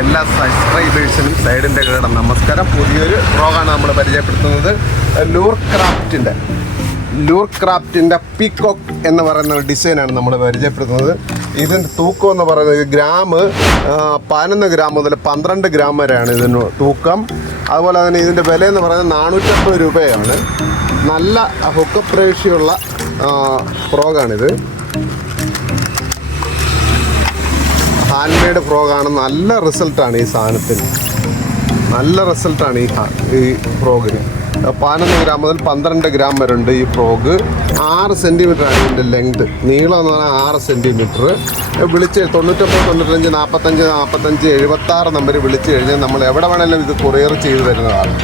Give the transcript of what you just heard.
എല്ലാ സബ്സ്ക്രൈബേഴ്സിനും സൈഡിൻ്റെ കടം നമസ്കാരം. പുതിയൊരു ഫ്രോഗാണ് നമ്മൾ പരിചയപ്പെടുത്തുന്നത്. ലൂർ ക്രാഫ്റ്റിൻ്റെ പീകോക്ക് എന്ന് പറയുന്ന ഒരു ഡിസൈനാണ് നമ്മൾ പരിചയപ്പെടുത്തുന്നത്. ഇതിൻ്റെ തൂക്കം എന്ന് പറയുന്നത് ഗ്രാം 11 ഗ്രാം മുതൽ 12 ഗ്രാം വരെയാണ് ഇതിന് തൂക്കം. അതുപോലെ തന്നെ ഇതിൻ്റെ വില എന്ന് പറയുന്നത് 450 രൂപയാണ്. നല്ല ഹുക്കപ്പ് റേഷ്യുള്ള ഫ്രോഗാണിത്. ഹാൻഡ് മെയ്ഡ് ഫ്രോഗാണ്. നല്ല റിസൾട്ടാണ് ഈ സാധനത്തിന്. നല്ല റിസൾട്ടാണ് ഈ ഫ്രോഗിന്. 11 ഗ്രാം മുതൽ 12 ഗ്രാം വരെ ഉണ്ട് ഈ ഫ്രോഗ്. 6 സെൻറ്റിമീറ്ററാണ് ഇതിൻ്റെ ലെങ്ത്. നീളം എന്ന് പറഞ്ഞാൽ 6 സെൻറ്റിമീറ്റർ. വിളിച്ച് 99 95 45 45 76 നമ്പർ വിളിച്ച് കഴിഞ്ഞാൽ നമ്മൾ എവിടെ വേണമെങ്കിലും ഇത് കൊറിയർ ചെയ്ത് തരുന്നതാണ്.